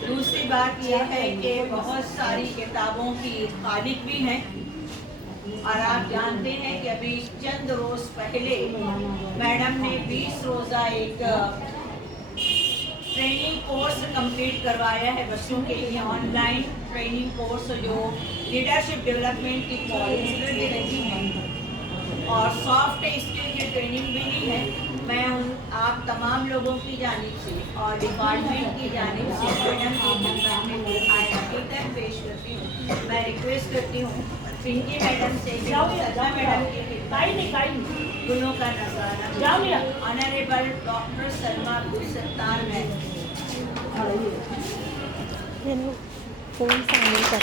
दूसरी बात यह है कि बहुत सारी किताबों की खालिक भी हैं और आप जानते हैं कि अभी चंद रोज पहले मैडम ने 20 रोज़ा एक ट्रेनिंग कोर्स कंप्लीट करवाया है बच्चों के लिए, ऑनलाइन ट्रेनिंग कोर्स जो लीडरशिप डेवलपमेंट की पॉलिसी भी रही है और सॉफ्ट स्किल की ट्रेनिंग भी दी है। मैं आप तमाम लोगों की जानिब से और डिपार्टमेंट की जानिब से मैडम की खिदमत में हकीकत पेश करती हूँ। मैं रिक्वेस्ट करती हूँ पिंकी मैडम से सजा मैडम की खिदमत गुलों का नजराना honourable doctor Salma Abdul Sattar ma'am. Phone सांगेल कर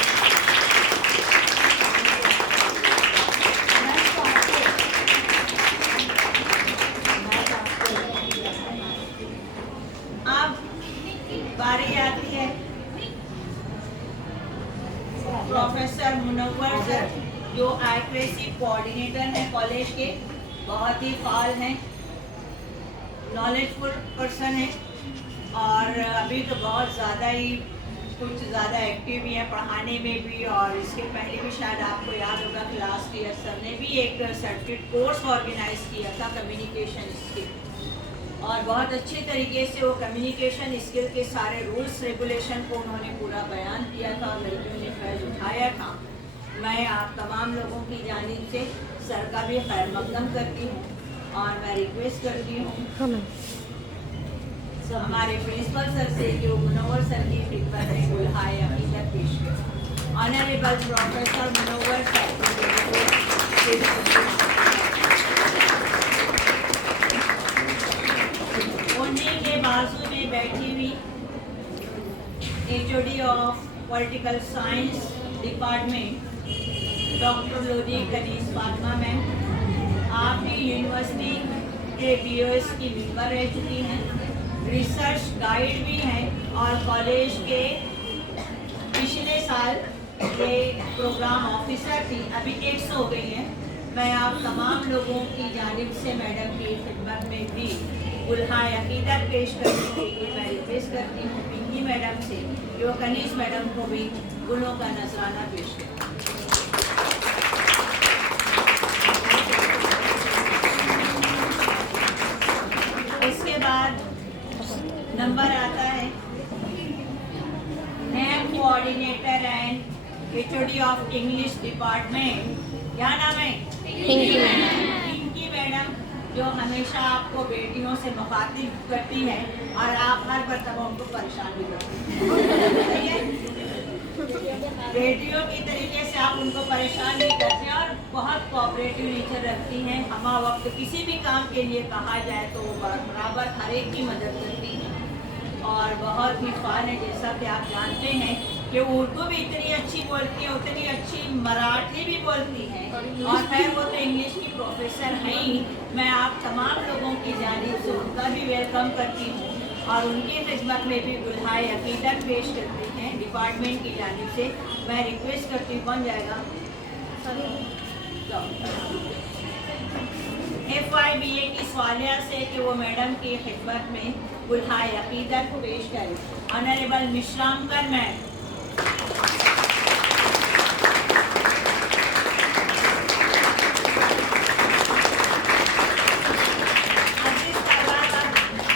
अब बारी आती है प्रोफेसर मुनव्वर सर जो एक्रेसी कोऑर्डिनेटर हैं कॉलेज के, बहुत ही फाल हैं, नॉलेजफुल पर्सन है और अभी तो बहुत ज़्यादा ही कुछ ज़्यादा एक्टिव भी है पढ़ाने में भी। और इसके पहले भी शायद आपको याद होगा कि लास्ट ईयर सर ने भी एक सर्टिफिकेट कोर्स ऑर्गेनाइज किया था कम्युनिकेशन स्किल और बहुत अच्छे तरीके से वो कम्युनिकेशन स्किल के सारे रूल्स रेगुलेशन को उन्होंने पूरा बयान किया था और लड़कियों ने फैज़ उठाया था। मैं आप तमाम लोगों की जानिब से सर का भी खैर मकदम करती हूँ और मैं रिक्वेस्ट करती हूँ हमारे प्रिंसिपल सर से कि वो मुनव्वर सर की खिदमत में गुलहाए अकीदत पेश करें। ऑनरेबल प्रोफेसर मुनव्वर सर उन्हीं के बाजू में बैठी हुई HOD of political science department doctor Lodhi Kaneez Fatima ma'am, आप भी यूनिवर्सिटी के BOS की मेंबर रह चुकी हैं, रिसर्च गाइड भी हैं और कॉलेज के पिछले साल ये प्रोग्राम ऑफिसर थी, अभी 100 हो गई हैं। मैं आप तमाम लोगों की जानिब से मैडम की खिदमत में भी गुलहाए अकीदत पेश करने के लिए मैं रिक्वेस्ट करती हूँ पिंकी मैडम से जो कनीस मैडम को भी गुलों का नजराना पेश करें। इसके बाद नंबर आता है नैब coordinator and HOD of English department, क्या नाम है? पिंकी मैडम, जो हमेशा आपको बेटियों से मुखातिब करती है और आप हर मरतबा उनको परेशान भी करते हैं। बेटियों की तरीके से आप उनको परेशान नहीं करते और बहुत कोऑपरेटिव नेचर रखती हैं। हमा वक्त किसी भी काम के लिए कहा जाए तो बराबर हर एक की मदद करती हैं और बहुत ही फान है। जैसा कि आप जानते हैं कि उर्दू भी इतनी अच्छी बोलती है, उतनी अच्छी मराठी भी बोलती हैं और खैर वो तो इंग्लिश की प्रोफेसर हैं ही। मैं आप तमाम लोगों की जानिब से उनका भी वेलकम करती हूँ और उनकी खिदमत में भी गुलहाए अकीदत पेश करते हैं डिपार्टमेंट की जानिब से। मैं रिक्वेस्ट करती हूँ, बन जाएगा FYBA की सवालिया से कि वो मैडम की खिदमत में गुलहाए अकीदत पेश करें। Honourable Mishramkar ma'am.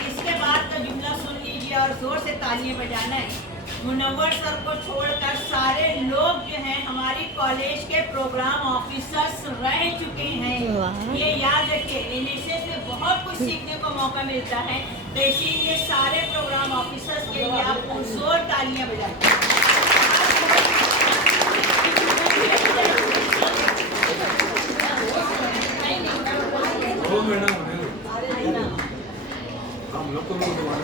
इसके बाद का जुमला सुन लीजिए और जोर से तालियां बजाना है। मुनव्वर सर को छोड़कर सारे लोग जो हैं हमारी कॉलेज के प्रोग्राम ऑफिसर्स रह चुके हैं। ये याद रखिए, NSS से बहुत कुछ सीखने को मौका मिलता है, तो इसीलिए सारे प्रोग्राम ऑफिसर्स के लिए आप जोर तालियां बजाएं। हम लोग को भी उर्दू आने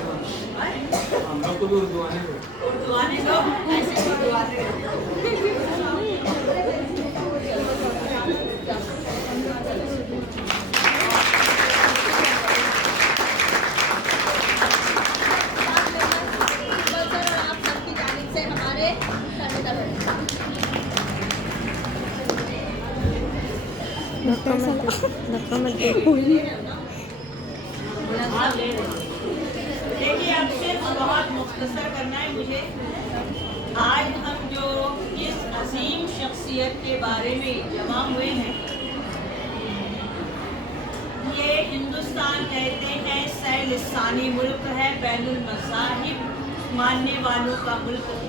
दो, ऐसे उर्दू आने दो। देखिए अब सिर्फ बहुत मुख्तसर करना है मुझे। आज हम जो इस अजीम शख्सियत के बारे में जमा हुए हैं, ये हिंदुस्तान कहते हैं सैलिसानी मुल्क है, बैनुल मज़ाहिब मानने वालों का मुल्क है।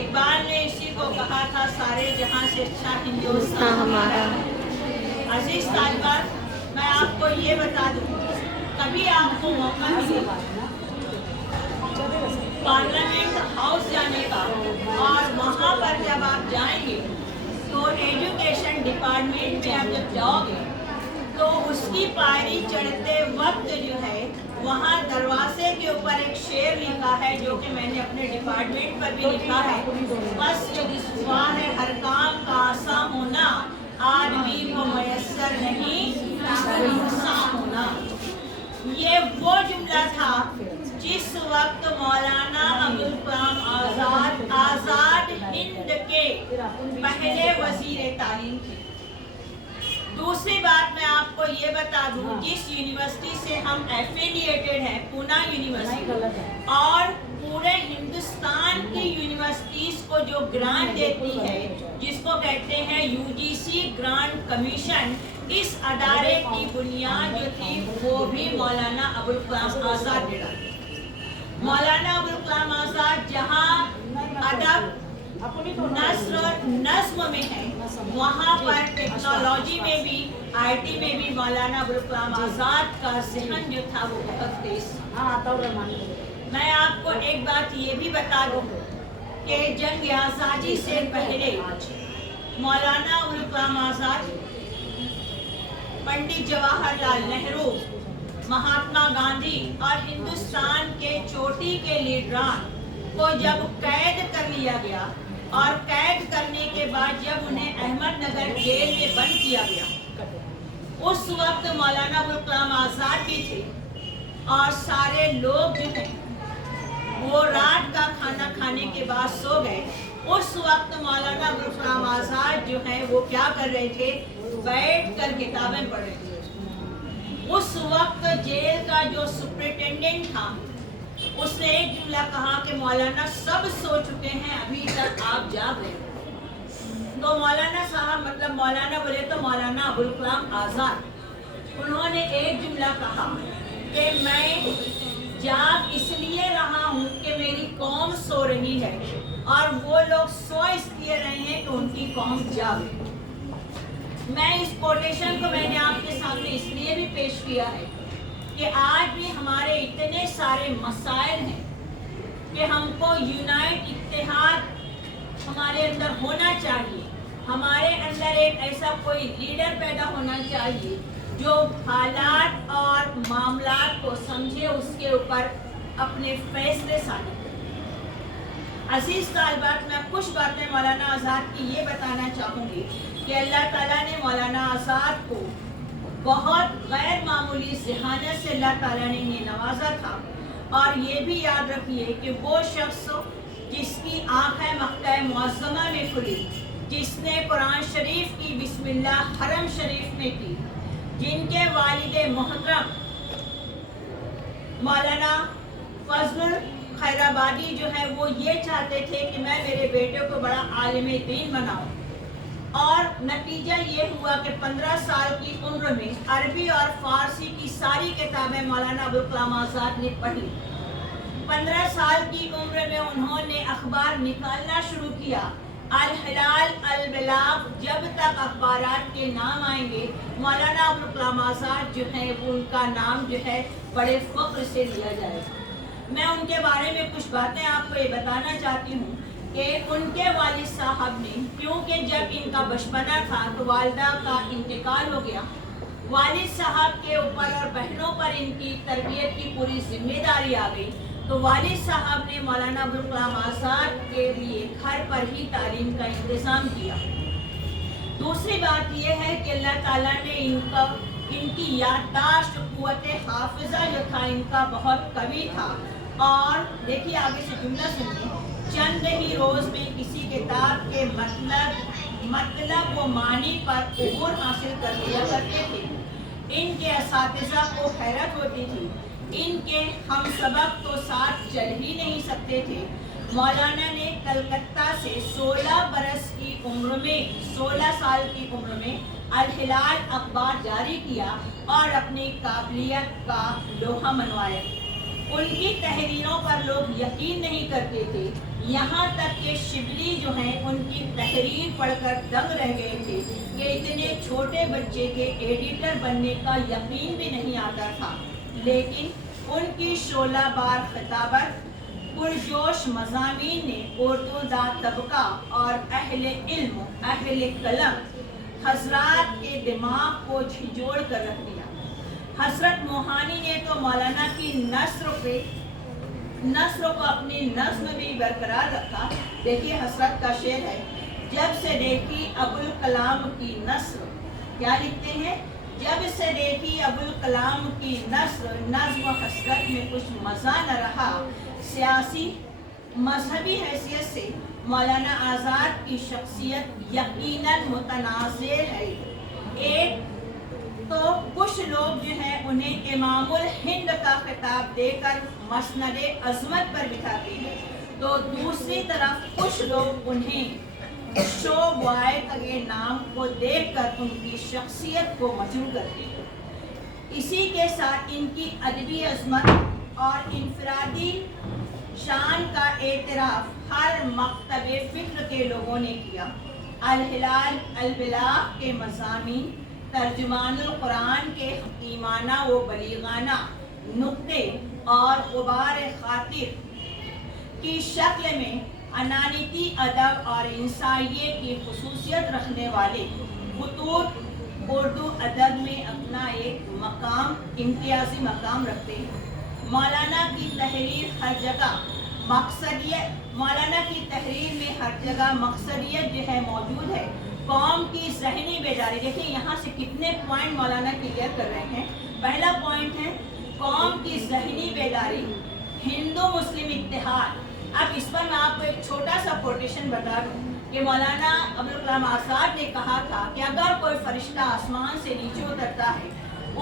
इकबाल ने इसी को कहा था, सारे जहां से अच्छा हिंदुस्तान हमारा। अजीज तालिबात, मैं आपको ये बता दूं, कभी आपको मौका मिले पार्लियामेंट हाउस जाने का, और वहाँ पर जब आप जाएंगे तो एजुकेशन डिपार्टमेंट में आप जब जाओगे तो उसकी पायरी चढ़ते वक्त जो है वहाँ दरवाजे के ऊपर एक शेर लिखा है, जो कि मैंने अपने डिपार्टमेंट पर भी लिखा है, बस जो इस्वा है हर काम का आसान होना, आदमी को मयस्सर नहीं इंसान होना। ये वो जुमला था जिस वक्त मौलाना अबुल कलाम आज़ाद हिंद के पहले वज़ीर तालीम थे। दूसरी बात मैं आपको ये बता दूं, जिस यूनिवर्सिटी से हम एफिलिएटेड हैं, पूना यूनिवर्सिटी, और पूरे हिंदुस्तान की यूनिवर्सिटीज़ को जो ग्रांट देती है, जिसको कहते हैं यूजीसी ग्रांट कमीशन, इस अदारे की बुनियाद जो थी वो भी मौलाना अबुल कलाम आज़ाद ने डाली। मौलाना अबुल कलाम आज़ाद जहाँ अदब नस्म में है, वहाँ पर टेक्नोलॉजी में भी, आईटी में भी मौलाना अबुल कलाम आज़ाद का ज़हन जो था वो बहुत तेज था। मैं आपको एक बात ये भी बता दूँ कि जंग आज़ादी से पहले मौलाना अबुल कलाम आज़ाद, पंडित जवाहरलाल नेहरू, महात्मा गांधी और हिंदुस्तान के चोटी के लीडरान को जब कैद कर लिया गया, और कैद करने के बाद जब उन्हें अहमदनगर जेल में बंद किया गया, उस वक्त मौलाना अबुल कलाम आज़ाद भी थे, और सारे लोग जो हैं वो रात का खाना खाने के बाद सो गए। उस वक्त मौलाना अबुल कलाम आज़ाद जो है वो क्या कर रहे थे, बैठ कर किताबें पढ़ रहे थे। उस वक्त जेल का जो सुपरिटेंडेंट था, उसने एक जुमला कहा कि मौलाना सब सो चुके हैं, अभी तक आप जाग रहे हो। तो मौलाना साहब, मतलब मौलाना बोले तो मौलाना अबुल कलाम आज़ाद, उन्होंने एक जुमला कहा कि मैं जाग इसलिए रहा हूँ कि मेरी कौम सो रही है, और वो लोग सो इसलिए रहे हैं कि उनकी कौम जागे। मैं इस कोटेशन को मैंने आपके सामने इसलिए भी पेश किया है कि आज भी हमारे इतने सारे मसाइल हैं कि हमको यूनाइट, इत्तेहाद हमारे अंदर होना चाहिए। हमारे अंदर एक ऐसा कोई लीडर पैदा होना चाहिए जो हालात और मामलात को समझे, उसके ऊपर अपने फैसले साझा करे। अजीज तालिबात, मैं कुछ बातें मौलाना आज़ाद की ये बताना चाहूँगी कि अल्लाह ताला ने मौलाना आज़ाद को बहुत गैर मामूली ज़हानत से अल्लाह ताला ने ये नवाजा था। और ये भी याद रखिए कि वो शख्स जिसकी आँखें मक्का मुअज़्ज़मा में खुली, जिसने कुरान शरीफ की बिस्मिल्लाह हरम शरीफ में की, जिनके वालिद मोहतरम मौलाना फजलुल खैराबादी जो है वो ये चाहते थे कि मैं मेरे बेटे को बड़ा आलिम दीन बनाऊं, और नतीजा ये हुआ कि 15 साल की उम्र में अरबी और फारसी की सारी किताबें मौलाना अबुल कलाम आज़ाद ने पढ़ी। 15 साल की उम्र में उन्होंने अखबार निकालना शुरू किया, अल हिलाल अल बलाग, जब तक अखबारात के नाम आएंगे मौलाना अबुल कलाम आज़ाद जो है वो उनका नाम जो है बड़े फ़ख्र से लिया जाएगा। मैं उनके बारे में कुछ बातें आपको ये बताना चाहती हूँ कि उनके वालिद साहब ने, क्योंकि जब इनका बचपना था तो वालिदा का इंतकाल हो गया, वालिद साहब के ऊपर और बहनों पर इनकी तरबियत की पूरी जिम्मेदारी आ गई। तो वालिद साहब ने मौलाना अबुल कलाम आज़ाद के लिए घर पर ही तालीम का इंतज़ाम किया। दूसरी बात यह है कि अल्लाह ताला ने इनकी याददाश्त, क़ुव्वत हाफ़िज़ा जो था इनका बहुत कवी था। और देखिए आगे से जुमला सुनिए, चंद ही रोज़ में किसी किताब के मतलब व मानी पर उबूर हासिल कर लिया करते थे। इनके असातिज़ा को हैरत होती थी इनके हम सबक तो साथ चल ही नहीं सकते थे। मौलाना ने कलकत्ता से 16 साल की उम्र में अल हिलाल अखबार जारी किया और अपनी काबिलियत का लोहा मनवाया। उनकी तहरीरों पर लोग यकीन नहीं करते थे, यहाँ तक कि शिबली जो हैं उनकी तहरीर पढ़कर दंग रह गए थे कि इतने छोटे बच्चे के एडिटर बनने का यकीन भी नहीं आता था। लेकिन उनकी शोला बार खिताबत, पुरजोश मज़ामीन ने उर्दू दा तबका और अहले इल्म, अहले कलम हजरात के दिमाग को झिझोड़ कर रख दिया। हजरत मोहानी ने तो मौलाना की नस्र को अपनी नज़्म में भी बरकरार रखा। देखिए हसरत का शेर है, जब से देखी अबुल कलाम की नस्र, क्या लिखते हैं, जब से देखी अबुल कलाम की नज़्म हसरत में कुछ मज़ा न रहा। सियासी मजहबी हैसियत से मौलाना आज़ाद की शख्सियत यकीनन मुतनाज़िर है। एक तो कुछ लोग जो हैं उन्हें इमामुल हिंद का खिताब देकर मसनदे अज़मत पर बिठाते हैं, तो दूसरी तरफ कुछ लोग उन्हें शो बॉय के नाम को देखकर उनकी शख्सियत को मजरूह करते हैं। इसी के साथ इनकी अदबी अज़मत और इनफरादी शान का एतराफ़ हर मकतबे फ़िक्र के लोगों ने किया। अल हिलाल अल बिलाग के मज़ामीन तर्जुमानुल कुरान के हकीमाना व बलीगाना नुक्ते और गुबार खातिर की शक्ल में अनानिती अदब और इंसानियत की खुसूसियत रखने वाले खुतूत उर्दू अदब में अपना एक मकाम, इम्तियाजी मकाम रखते हैं। मौलाना की तहरीर हर जगह मकसदियत जो है मौजूद है। कौम की ज़हनी बेदारी, देखिए यहाँ से कितने पॉइंट मौलाना क्लियर कर रहे हैं। पहला पॉइंट है कौम की ज़हनी बेदारी, हिंदू मुस्लिम इत्तेहाद। अब इस पर मैं आपको एक छोटा सा कोटेशन बता दूँ कि मौलाना अबुल कलाम आज़ाद ने कहा था कि अगर कोई फरिश्ता आसमान से नीचे उतरता है,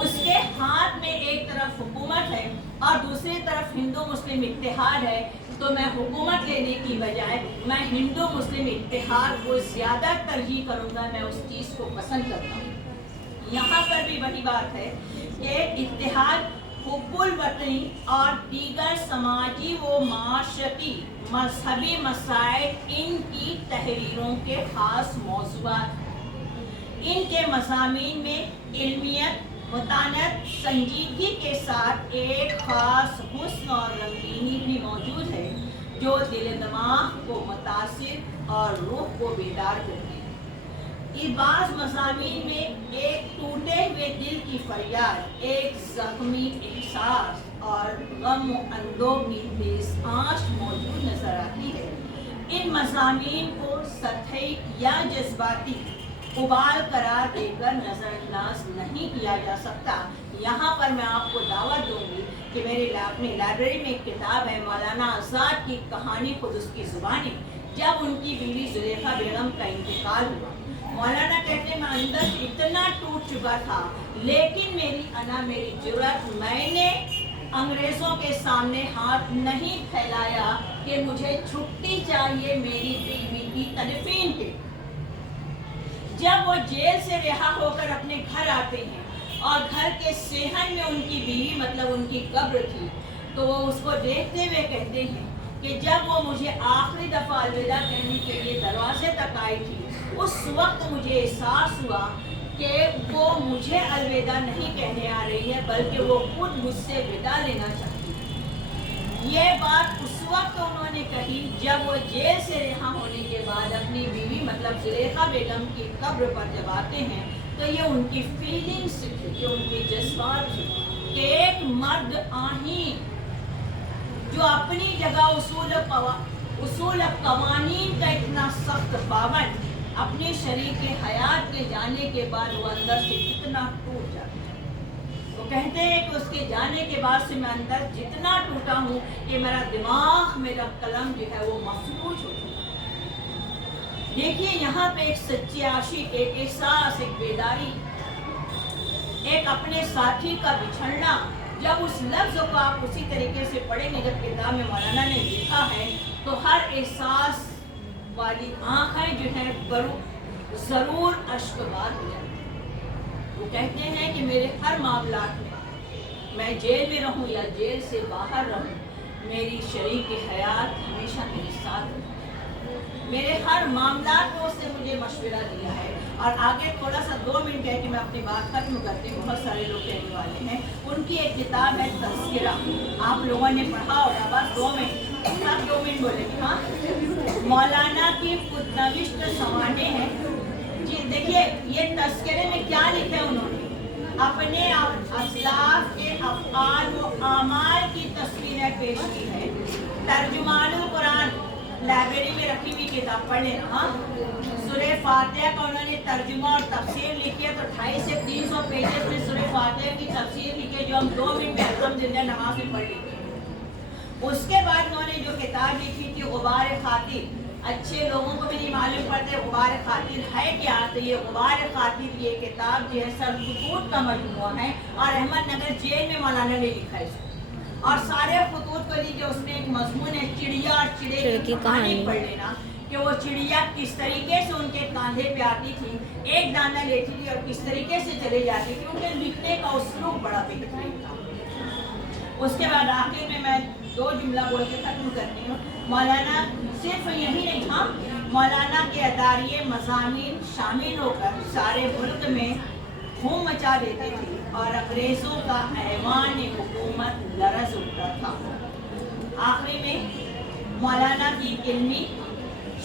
उसके हाथ में एक तरफ हुकूमत है और दूसरी तरफ हिंदू मुस्लिम इत्तेहाद है, तो मैं हुकूमत लेने की बजाय मैं हिंदू मुस्लिम इत्तेहाद को ज़्यादा तरजीह करूँगा, मैं उस चीज़ को पसंद करता हूँ। यहाँ पर भी वही बात है कि इत्तेहाद, हुब्बुल वतनी और दीगर समाजी व माशरती मजहबी मसाइल इनकी तहरीरों के ख़ास मौज़ूआत। इनके मज़ामीन में इल्मियत, मुतानत, संजीदगी के साथ एक ख़ास हुस्न और रंगीनी भी मौजूद है जो दिल दिमाग को मुतासिर और रूह को बेदार करती है। बाज़ मज़ामीन में एक टूटे हुए दिल की फरियाद, एक ज़ख्मी एहसास और गम अंदों की तेज़ आंच मौजूद नज़र आती है। इन मज़ामीन को सतही या जज्बाती उबाल करार देकर नज़रअंदाज नहीं किया जा सकता। यहाँ पर मैं आपको दावत दूंगी कि मेरे अपनी लाइब्रेरी में एक किताब है, मौलाना आज़ाद की कहानी खुद उसकी ज़ुबानी। जब उनकी बीवी जुलेखा बेगम का इंतकाल हुआ, मौलाना कहते मैं अंदर से इतना टूट चुका था, लेकिन मेरी जुर्रत, मैंने अंग्रेज़ों के सामने हाथ नहीं फैलाया कि मुझे छुट्टी चाहिए मेरी बीवी की तदफीन के। जब वो जेल से रिहा होकर अपने घर आते हैं और घर के सेहन में उनकी बीवी मतलब उनकी कब्र थी, तो वो उसको देखते हुए कहते हैं कि जब वो मुझे आखिरी दफ़ा अलविदा कहने के लिए दरवाजे तक आई थी, उस वक्त मुझे एहसास हुआ कि वो मुझे अलविदा नहीं कहने आ रही है, बल्कि वो खुद मुझसे विदा लेना चाहती है। ये बात उस वक्त उन्होंने कही जब वो जेल से रिहा होने के बाद अपनी बीवी मतलब जुलेखा बेगम की कब्र पर जब आते हैं, तो ये उनकी फीलिंग्स थी, ये उनके जज्बात थे कि एक मर्द आहीन जो अपनी जगह उसूल कवानीन का इतना सख्त पाबंद, अपने शरीक हयात के जाने के बाद वो अंदर से कितना टूट जाता है। वो कहते हैं कि उसके जाने के बाद से मैं अंदर जितना टूटा हूँ कि मेरा दिमाग, मेरा कलम जो है वो मफलूज हो चुका है। देखिए यहाँ पे एक सच्ची आशिक, एक एहसास, एक बेदारी, एक अपने साथी का बिछड़ना जब उस लफ्ज़ को आप उसी तरीके से पढ़ेंगे जब किताब में मौलाना ने लिखा है, तो हर एहसास वाली आँखें जो है ज़रूर अश्कबार हो जाएंगी। वो कहते हैं कि मेरे हर मामलात में, मैं जेल में रहूं या जेल से बाहर रहूं, मेरी शरीक हयात हमेशा मेरे साथ है। मेरे हर मामलात को उसने मुझे मशवरा दिया है। और आगे थोड़ा सा 2 मिनट है कि मैं अपनी बात खत्म करती हूँ, बहुत सारे लोग कहने वाले हैं। उनकी एक किताब है तज़किरा, आप लोगों ने पढ़ा होगा, बस 2 मिनट, सब 2 मिनट बोलेंगे। हाँ, मौलाना की खुदनविश्त सवाने हैं जी। देखिए ये तज़किरे में क्या लिखे उन्होंने, अपने असलाफ के अफ़आल व आमाल की तस्वीरें पेश की है। तर्जुमानुल कुरान लाइब्रेरी में रखी हुई किताब पढ़ लेना। हाँ, सूरह फातिहा का उन्होंने तर्जुमा और तफसीर लिखी है, तो 250 से 300 पेजेस में सूरह फातिहा की तफसीर लिखी है, जो हम 2 मिनट में अल्हम्दुलिल्लाह नमाज में पढ़ लेते हैं। उसके बाद उन्होंने जो किताब लिखी थी गुबार खातिर, अच्छे लोगों को भी नहीं मालूम पड़ते गुबार खातिर है क्या, तो ये गुबार खातिर ये किताब जो है सरखुतूत का मजमूआ है, और अहमदनगर जेल में मौलाना ने लिखा है इसको। और सारे खुतूत को लीजिए, उसमें एक मजमून है चिड़िया और चिड़े की कहानी पढ़ लेना, कि वो चिड़िया किस तरीके से उनके कंधे पे आती थी, एक दाना लेती थी और किस तरीके से चले जाती थी। उनके लिखने का उसलूब बड़ा बेहतरीन था। उसके बाद आखिर में मैं 2 जुमला बोल के खत्म करती हूँ। मौलाना सिर्फ यही नहीं था, मौलाना के अदारिये मज़ामीन शामिल होकर सारे मुल्क में धूम मचा देते थे, और अंग्रेज़ों का ऐवान हुकूमत लरज़ उठता था। आखिरी में मौलाना की इल्मी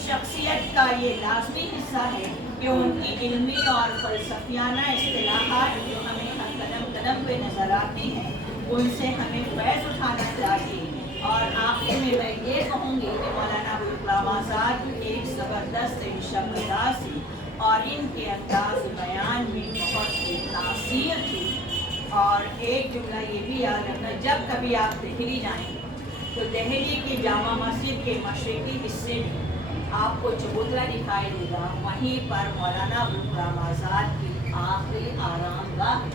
शख्सियत का ये लाजमी हिस्सा है कि उनकी इल्मी और फ़लसफियाना इस्तिलाहात जो हमें हर कदम कदम पे नज़र आती हैं, उनसे हमें फैज़ उठाना चाहिए। और आखिर में मैं ये कहूँगी कि मौलाना अबुल कलाम आज़ाद एक ज़बरदस्त शख्सियत थी, और इनके अंदाज़ बयान में बहुत तासीर थी। और एक जुमला ये भी याद रखना, जब कभी आप दिल्ली जाएँ तो दिल्ली की जामा मस्जिद के मशरक़ी हिस्से में आपको चबूतरा दिखाई देगा, वहीं पर मौलाना अबुल कलाम आज़ाद की आखिरी आरामगाह है।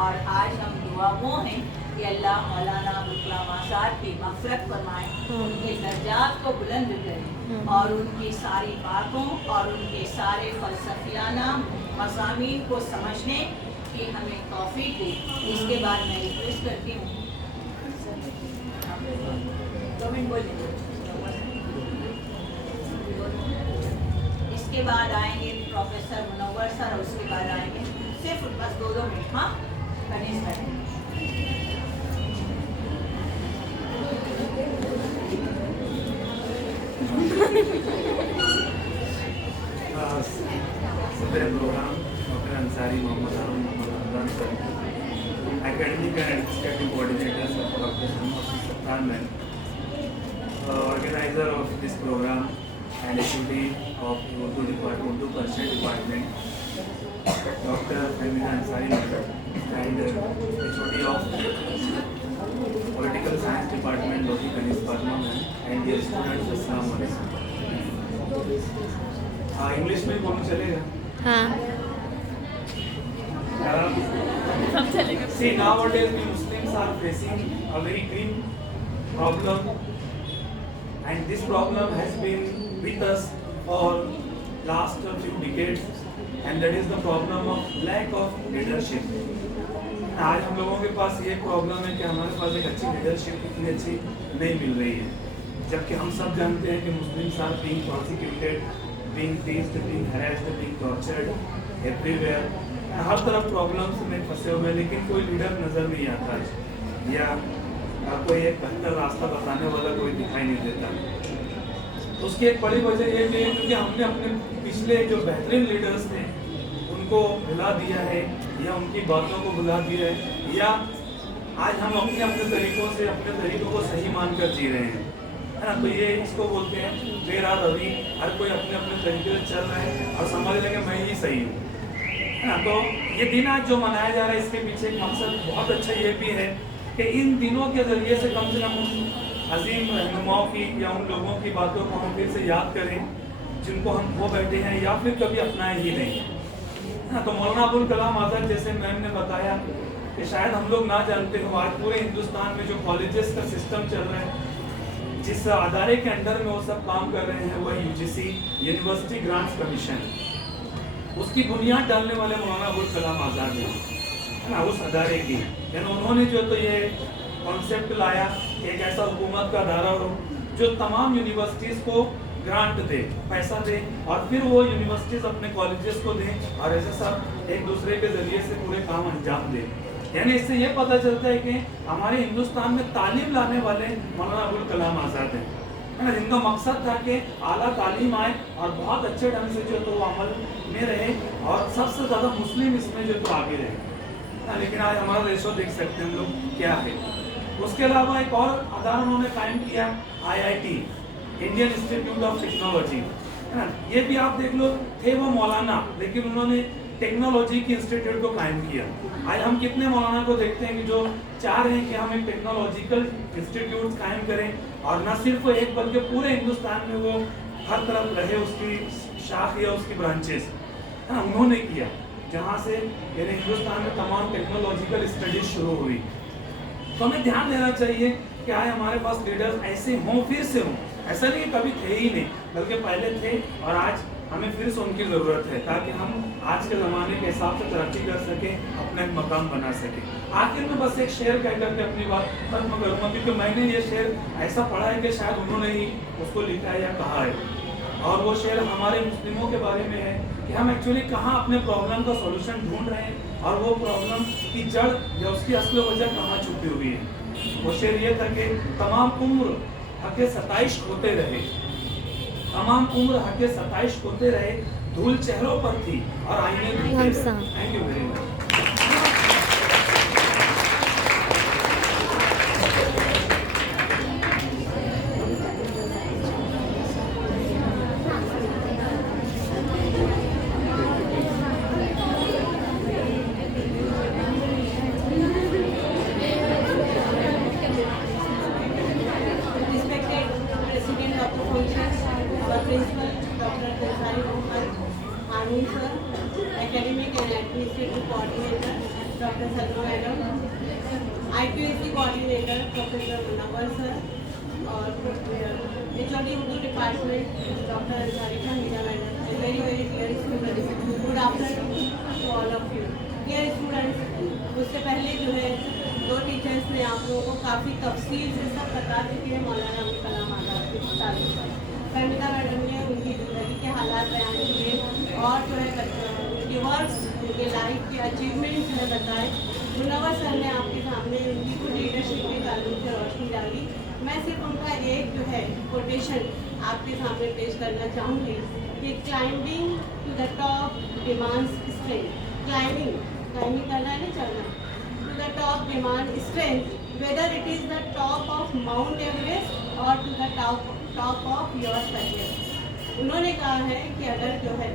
और आज हम दुआगो हैं कि अल्लाह मौलाना अबुल कलाम आज़ाद की मग़फ़िरत फरमाए, उनके दर्जात को बुलंद करें, और उनकी सारी बातों और उनके सारे फ़लसफियाना मज़ामीन को समझने की हमें तौफ़ीक़ दे। इसके बाद मैं रिक्वेस्ट करती हूँ, 2 मिनट बोलिए। इसके बाद आएंगे प्रोफेसर मुनव्वर सर, और उसके बाद आएंगे सिर्फ बस 2 मिनट। हाँ, कनीज़ करें। सदर programme doctor Ansari Mohammad Haroon Mohammad Ramzan sir, academic and administrative coordinator sir doctor Sattan ma'am, organiser of this programme and HOD of Urdu department, Urdu Persian department, doctor Fahmida Ansari ma'am, and HOD of political science department doctor Kaneez Fatima ma'am, and dear students, अस्सलाम वालेकुम। English में बोलना चलेगा? हाँ, सब चलेगा। See, nowadays we Muslims are facing a very grim problem, and this problem has been with us for last few decades, and that is the problem of lack of leadership. आज हम लोगों के पास ये प्रॉब्लम है कि हमारे पास एक अच्छी लीडरशिप इतनी अच्छी नहीं मिल रही है, जबकि हम सब जानते हैं कि Muslims are being prosecuted, being teased, being harassed, being tortured everywhere, हर तरफ प्रॉब्लम्स में फंसे हुए हैं, लेकिन कोई लीडर नज़र नहीं आता है, या कोई एक बेहतर रास्ता बताने वाला कोई दिखाई नहीं देता। उसकी एक बड़ी वजह ये भी है क्योंकि हमने अपने पिछले जो बेहतरीन लीडर्स थे उनको भुला दिया है, या उनकी बातों को भुला दिया है, या आज हम अपने अपने तरीक़ों से अपने तरीक़ों को सही मानकर जी रहे हैं, है ना। तो ये इसको बोलते हैं बेरा रवि, हर कोई अपने अपने तरीके से चल रहा है और समझ रहे कि मैं ही सही हूँ, है ना। तो ये दिन आज जो मनाया जा रहा है, इसके पीछे एक मकसद बहुत अच्छा ये भी है कि इन दिनों के ज़रिए से कम उन अजीम रहनुमाओं की या उन लोगों की बातों को हम फिर से याद करें जिनको हम खो बैठे हैं या फिर कभी अपनाए ही नहीं, है ना। तो मौलाना अबुल कलाम आज़ाद जैसे मैम ने बताया کہ شاید ہم لوگ نہ جانتے ہو آج پورے ہندوستان میں جو کالجز کا سسٹم چل رہا ہے, جس ادارے کے انڈر میں وہ سب کام کر رہے ہیں, وہ UGC یونیورسٹی گرانٹس کمیشن, اس کی بنیاد ڈالنے والے مولانا ابوالکلام آزاد ہیں, ہے نا, اس ادارے کی. یعنی انہوں نے جو تو یہ کانسیپٹ لایا کہ ایک ایسا حکومت کا ادارہ ہو جو تمام یونیورسٹیز کو گرانٹ دے, پیسہ دے, اور پھر وہ یونیورسٹیز اپنے کالجز کو دیں اور ایسے سب ایک دوسرے کے ذریعے سے پورے کام انجام دیں. یعنی اس سے یہ پتہ چلتا ہے کہ ہمارے ہندوستان میں تعلیم لانے والے مولانا ابوالکلام آزاد ہیں, ہے نا, جن کا مقصد تھا کہ اعلیٰ تعلیم آئے اور بہت اچھے ڈھنگ سے جو تو وہ عمل میں رہے اور سب سے زیادہ مسلم اس میں جو تو آگے رہے. لیکن آج ہمارا ریشو دیکھ سکتے ہیں ہم لوگ کیا ہے. اس کے علاوہ ایک اور ادارہ انہوں نے قائم کیا, IIT Indian institute of technology, ہے نا. یہ بھی آپ دیکھ لو, تھے وہ مولانا لیکن انہوں نے ٹیکنالوجی کی انسٹیٹیوٹ کو قائم کیا. آج ہم کتنے مولانا کو دیکھتے ہیں کہ جو چاہ رہے ہیں کہ ہم ایک ٹیکنالوجیکل انسٹیٹیوٹ قائم کریں, اور نہ صرف ایک بلکہ پورے ہندوستان میں وہ ہر طرف رہے, اس کی شاخ یا اس کی برانچز, ہے نا, انہوں نے کیا, جہاں سے یعنی ہندوستان میں تمام ٹیکنالوجیکل اسٹڈیز شروع ہوئی. تو ہمیں دھیان دینا چاہیے کہ آج ہمارے پاس لیڈرز ایسے ہوں, پھر سے ہوں. ایسا نہیں کہ کبھی تھے ہی نہیں, بلکہ پہلے تھے اور آج ہمیں پھر سے ان کی ضرورت ہے تاکہ ہم آج کے زمانے کے حساب سے ترقی کر سکیں, اپنا ایک مقام بنا سکیں. آخر میں بس ایک شعر کہہ کر کے اپنی بات ختم کروں گا, کیونکہ میں نے یہ شعر ایسا پڑھا ہے کہ شاید انہوں نے ہی اس کو لکھا ہے یا کہا ہے, اور وہ شعر ہمارے مسلموں کے بارے میں ہے کہ ہم ایکچولی کہاں اپنے پرابلم کا سولوشن ڈھونڈ رہے ہیں اور وہ پرابلم کی جڑ یا اس کی اصل وجہ کہاں چھپی ہوئی ہے. وہ شعر یہ تھا کہ تمام عمر حق ستائش ہوتے رہے, تمام عمر حق ستائش ہوتے رہے, دھول چہروں پر تھی اور آئینے دھلتے رہے. Thank you very much. Academic and Administrative Coordinator, Dr. Salma Madam, IQAC Coordinator, Professor Munawar Sir, और HOD Urdu Department, Dr. Sarika Mira Madam, and very dear students. Good afternoon to all of you. Dear students, उससे पहले जो है दो teachers ने आप लोगों को काफ़ी तफसील से सब बता चुके हैं मौलाना अबुलकलाम आज़ाद के ताल्लुक से. फहमिदा मैडम ने उनकी ज़िंदगी के हालात बयान किए और जो है उनके वर्क्स, उनके लाइफ के अचीवमेंट्स है बताए. मुनव्वर सर ने आपके सामने उनकी कुछ लीडरशिप के ताल्लुक से रोशनी डाली. मैं सिर्फ उनका एक जो है कोटेशन आपके सामने पेश करना चाहूँगी कि climbing to the top demands strength. Climbing करना है ना, चलना. To the top demand strength, whether it is the top of Mount Everest और to the top of your career. उन्होंने कहा है कि अगर जो है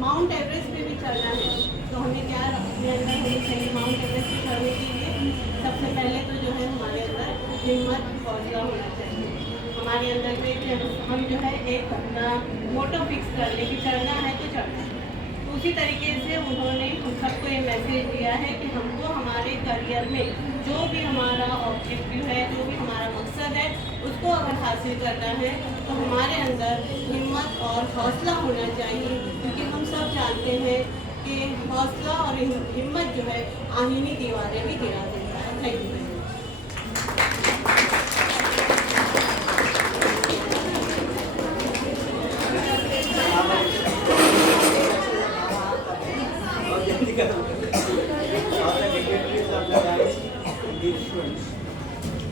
माउंट एवरेस्ट पे भी चलना है तो हमें क्या अपने अंदर होनी चाहिए. माउंट एवरेस्ट पे चढ़ने के लिए सबसे पहले तो जो है हमारे अंदर हिम्मत, हौसला होना चाहिए. हमारे अंदर पे हम जो है एक अपना मोटो फिक्स कर ले कि चढ़ना है तो चढ़ना है. उसी तरीके से उन्होंने हम सबको ये मैसेज दिया है कि हमको हमारे करियर में जो भी हमारा ऑब्जेक्टिव है, जो भी हमारा मकसद है, उसको अगर हासिल करना है तो हमारे अंदर हिम्मत और हौसला होना चाहिए. क्योंकि हम सब जानते हैं कि हौसला और हिम्मत जो है आहीनी दीवारें भी गिरा देता है. Thank you.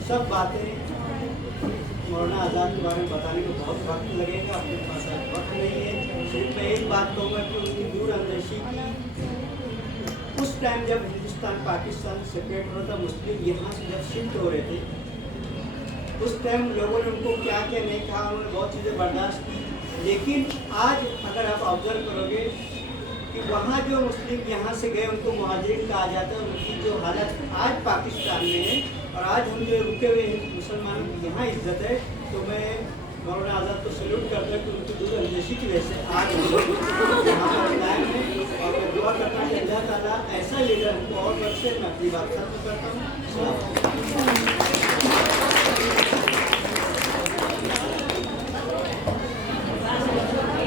सब बातें मौलाना आज़ाद के बारे में बताने को बहुत वक्त लगेगा, आपके पास आज वक्त नहीं है. सिर्फ मैं एक बात कहूँगा कि उनकी दूरअंदेशी की उस टाइम जब हिंदुस्तान पाकिस्तान सेपरेट हो रहा था, मुस्लिम यहाँ से जब शिफ्ट हो रहे थे, उस टाइम लोगों ने उनको क्या क्या नहीं कहा, उन्होंने बहुत चीज़ें बर्दाश्त की. लेकिन आज अगर आप ऑब्जर्व करोगे कि वहाँ जो मुस्लिम यहाँ से गए उनको मुहाजिरीन कहा जाता है, उनकी जो हालत आज पाकिस्तान में है और आज हम जो रुके हुए हैं मुसलमानों की यहाँ इज्जत है, तो मैं मौलाना आज़ाद को सैल्यूट करता हूँ कि उनकी दूरअंदेशी की वजह से आज हम यहाँ पर कायम हैं. और मैं दुआ करता हूँ कि अल्लाह ताला ताला ऐसा लीडर हमको और बख्शे। मैं अपनी बात खत्म करता हूँ।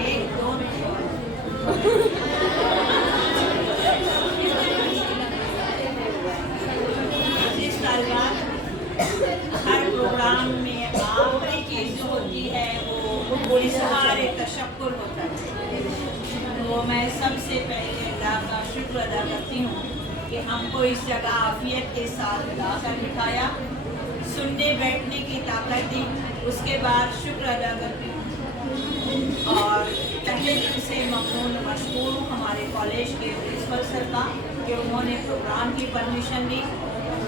एक दो इस तालिबात हर प्रोग्राम में आखिरी चीज जो होती है वो इजहार तशक्कुर होता है। तो मैं सबसे पहले अल्लाह का शुक्र अदा करती हूँ कि हमको इस जगह आफियत के साथ लाकर बिठाया, सुनने बैठने की ताकत दी। उसके बाद शुक्र अदा करती हूँ और तहे दिल से ममनून मशकूर हूँ हमारे कॉलेज के प्रिंसिपल सर का कि उन्होंने प्रोग्राम की परमिशन दी।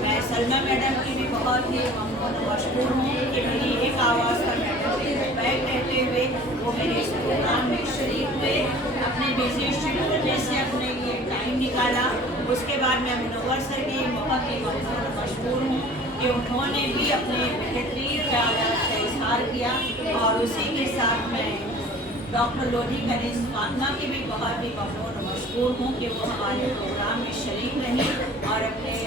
मैं सलमा मैडम की भी बहुत ही ममनून मशकूर हूँ कि मेरी एक आवाज़ पर मैडम के बैठ रहते हुए वो मेरे इस प्रोग्राम में शरीक हुए, अपने बिजी शेड्यूल में से अपने लिए टाइम निकाला। उसके बाद मैं मुनव्वर सर की बहुत ही ममनून मशकूर हूँ कि उन्होंने भी अपने बेहतरीन ख्यालात का इजहार किया। और उसी के साथ मैं डॉक्टर लोधी कनीज फातिमा की भी बहुत ही ममनून मशकूर हूँ कि वो हमारे प्रोग्राम में शरीक रही और अपने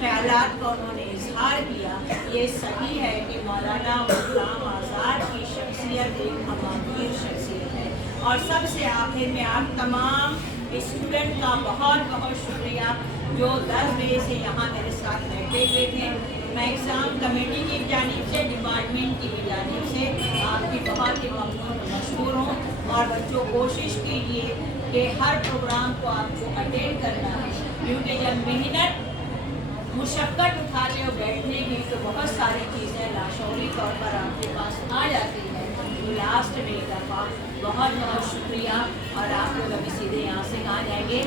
ख्यालात का उन्होंने इजहार किया। ये सही है कि मौलाना गुलाम आज़ाद की शख्सियत एक अमामीर शख्सियत है। और सबसे आखिर में आप तमाम स्टूडेंट का बहुत बहुत शुक्रिया जो 10 बजे से यहाँ मेरे साथ बैठे हुए थे। मैं एग्ज़ाम कमेटी की जानिब से, डिपार्टमेंट की भी जानिब से आपकी बहुत ही ममनून मशकूर हूँ। और बच्चों कोशिश कीजिए कि हर प्रोग्राम को आपको अटेंड करना है, क्योंकि जब मेहनत मुशक्क़त उठाने और बैठने की तो बहुत सारी चीज़ें लाशौरी तौर पर आपके पास आ जाती हैं। तो लास्ट में एक दफ़ा बहुत बहुत शुक्रिया। और आप लोग अभी सीधे यहाँ से कहाँ जाएंगे?